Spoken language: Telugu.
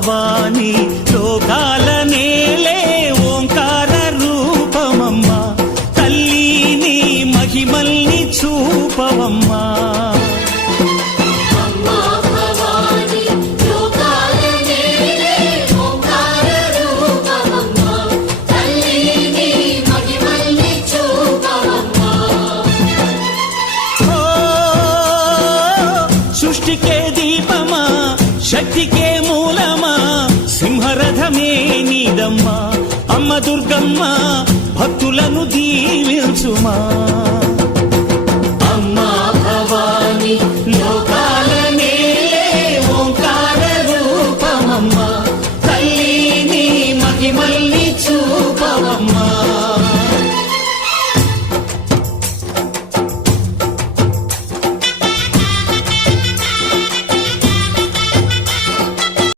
భవాని లోకాల నేలే ఓంకార రూపమమ్మా తల్లి నీ మహిమల్ని చూపవమ్మా సృష్టికే దీపమా శక్తికే మూలమా సింహరథమే నీదమ్మా అమ్మ దుర్గమ్మ భక్తులను దీవించుమా అమ్మా భవాని